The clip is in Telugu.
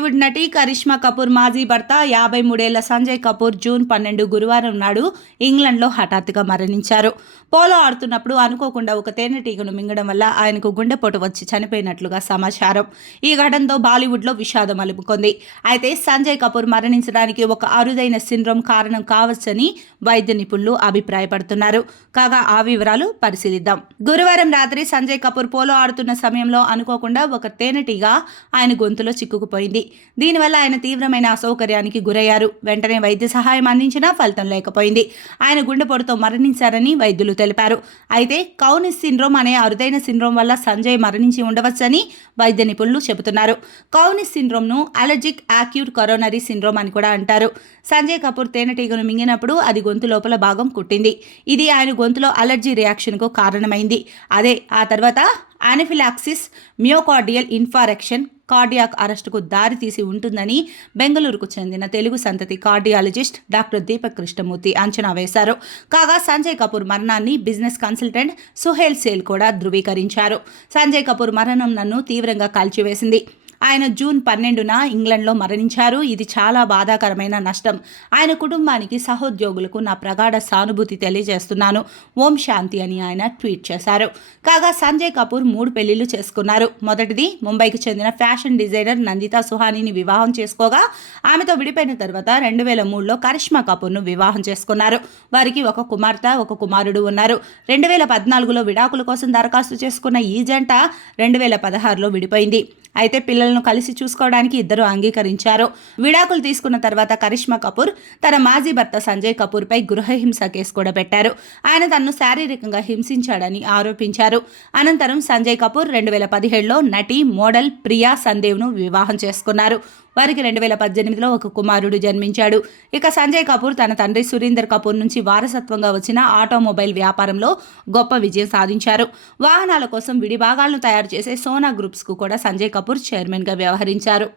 బాలీవుడ్ నటి కరిష్మా కపూర్ మాజీ భర్త 53 ఏళ్ల సంజయ్ కపూర్ జూన్ 12 గురువారం నాడు ఇంగ్లండ్లో హఠాత్తుగా మరణించారు. పోలో ఆడుతున్నప్పుడు అనుకోకుండా ఒక తేనెటీగను మింగడం వల్ల ఆయనకు గుండెపోటు వచ్చి చనిపోయినట్లుగా సమాచారం. ఈ ఘటనతో బాలీవుడ్లో విషాదం అలుముకుంది. అయితే సంజయ్ కపూర్ మరణించడానికి ఒక అరుదైన సిండ్రోమ్ కారణం కావచ్చని వైద్య నిపుణులు అభిప్రాయపడుతున్నారు. కాగా ఆ వివరాలు పరిశీలిద్దాం. గురువారం రాత్రి సంజయ్ కపూర్ పోలో ఆడుతున్న సమయంలో అనుకోకుండా ఒక తేనెటీగ ఆయన గొంతులో చిక్కుకుపోయింది. దీనివల్ల ఆయన తీవ్రమైన అసౌకర్యానికి గురయ్యారు. వెంటనే వైద్య సహాయం అందించినా ఫలితం లేకపోయింది. ఆయన గుండెపోటుతో మరణించారని వైద్యులు తెలిపారు. అయితే కౌనిస్ సిండ్రోమ్ అనే అరుదైన సిండ్రోమ్ వల్ల సంజయ్ మరణించి ఉండవచ్చని వైద్య నిపుణులు చెబుతున్నారు. కౌనిస్ సిండ్రోమ్ను అలర్జిక్ యాక్యూట్ కరోనరీ సిండ్రోమ్ అని కూడా అంటారు. సంజయ్ కపూర్ తేనెటీగను మింగినప్పుడు అది గొంతు లోపల భాగం కుట్టింది. ఇది ఆయన గొంతులో అలర్జీ రియాక్షన్కు కారణమైంది. ఆ తర్వాత ఆనఫిలాక్సిస్, మియోకార్డియల్ ఇన్ఫారెక్షన్, కార్డియాక్ అరెస్టుకు దారితీసి ఉంటుందని బెంగళూరుకు చెందిన తెలుగు సంతతి కార్డియాలజిస్ట్ డాక్టర్ దీపక్ కృష్ణమూర్తి అంచనా వేశారు. కాగా సంజయ్ కపూర్ మరణాన్ని బిజినెస్ కన్సల్టెంట్ సుహేల్ సేల్ కూడా ధృవీకరించారు. సంజయ్ కపూర్ మరణం నన్ను తీవ్రంగా కాల్చివేసింది. ఆయన జూన్ 12న ఇంగ్లండ్లో మరణించారు. ఇది చాలా బాధాకరమైన నష్టం. ఆయన కుటుంబానికి, సహోద్యోగులకు నా ప్రగాఢ సానుభూతి తెలియజేస్తున్నాను. ఓం శాంతి అని ఆయన ట్వీట్ చేశారు. కాగా సంజయ్ కపూర్ 3 పెళ్లిళ్లు చేసుకున్నారు. మొదటిది ముంబైకి చెందిన ఫ్యాషన్ డిజైనర్ నందితా సుహానీని వివాహం చేసుకోగా ఆమెతో విడిపోయిన తర్వాత 2003లో కరిష్మా కపూర్ను వివాహం చేసుకున్నారు. వారికి ఒక కుమార్తె, ఒక కుమారుడు ఉన్నారు. 2014లో విడాకుల కోసం దరఖాస్తు చేసుకున్న ఈ జంట 2016లో విడిపోయింది. అయితే పిల్లలను కలిసి చూసుకోవడానికి ఇద్దరు అంగీకరించారు. విడాకులు తీసుకున్న తర్వాత కరిష్మా కపూర్ తన మాజీ భర్త సంజయ్ కపూర్పై గృహహింస కేసు కూడా పెట్టారు. ఆయన తనను శారీరకంగా హింసించాడని ఆరోపించారు. అనంతరం సంజయ్ కపూర్ 2017లో నటి, మోడల్ ప్రియా సందేవ్ను వివాహం చేసుకున్నారు. వారికి 2018లో ఒక కుమారుడు జన్మించాడు. ఇక సంజయ్ కపూర్ తన తండ్రి సురీందర్ కపూర్ నుంచి వారసత్వంగా వచ్చిన ఆటోమొబైల్ వ్యాపారంలో గొప్ప విజయం సాధించారు. వాహనాల కోసం విడి భాగాలను తయారు చేసే సోనా గ్రూప్స్కు కూడా సంజయ్ కపూర్ చైర్మన్గా వ్యవహరించారు.